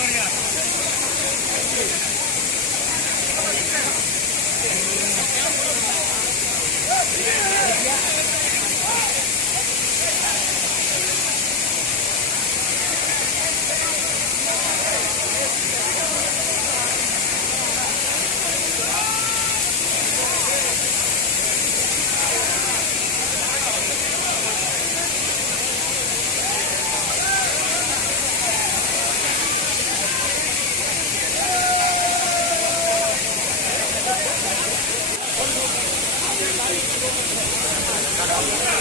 Yeah. Yeah.